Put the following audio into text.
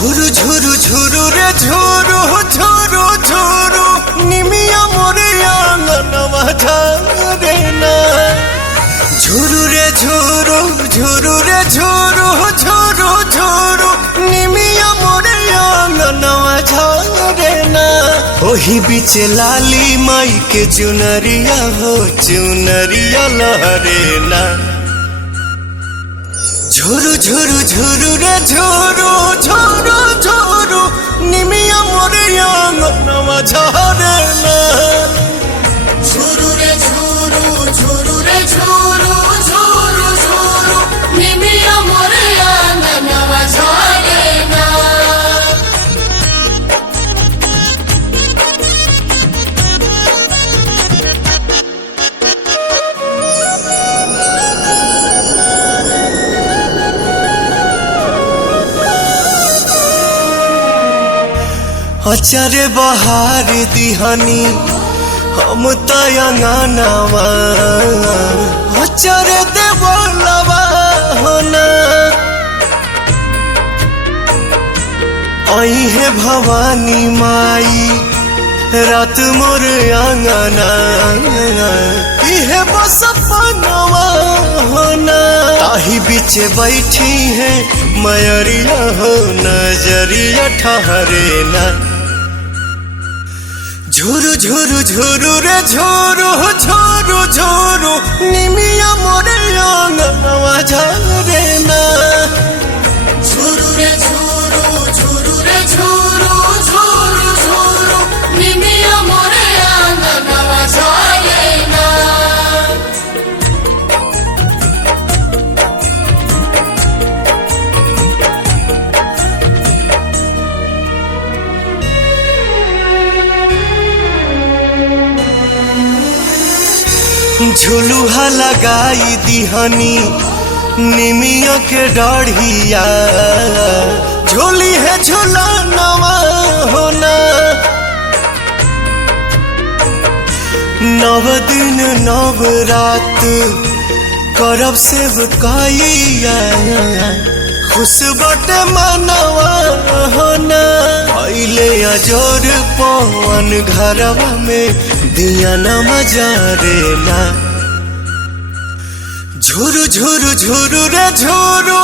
झुरु झुरु झुरु रे झुरु झुरु झुरु निमिया मोरे आंगनवा झारे ना। झुरु रे झुरु झुरु रे झुरु झुरु झुरु निमिया मोरे आंगनवा झारे ना। ओही बीच लाली माई के चुनरिया हो चुनरिया लहरे ना। झुरु झुरु झुरु रे झुरु झुरु झुरु निमिया मोरे आंगनवा झारे ना। झुरु रे झुरु झुरु रे झुरु झुरु झुरु निमिया मोरे आंगनवा झारे ना। अचारे बहार दिहनी हम तयंगनवा अचारे देवलवा होना। आई है भवानी माई रात मोर आंगना इहे बस पनवा होना। ताही बीच बैठी है मयरिया हो नजरिया ठहरे ना। झुरु झुरु झुरु रे झुरु झुरु झुरु निमिया मोरे आंगनवा झारे ना। झुरु रे झुरु झुरु रे झुरु झुरु झुरु निमिया मोरे आंगनवा झारे ना। झुलुहा लगाई दिहनी निमिया के डाढ़िया झोली है झुलनवा होना। नव दिन नव रात करब सेवकाइया खुश बटे मनवा होना। पहले अजोर पवन घरवा में दिया न मजारे ना। झुरु झुरु झुरु रे झुरु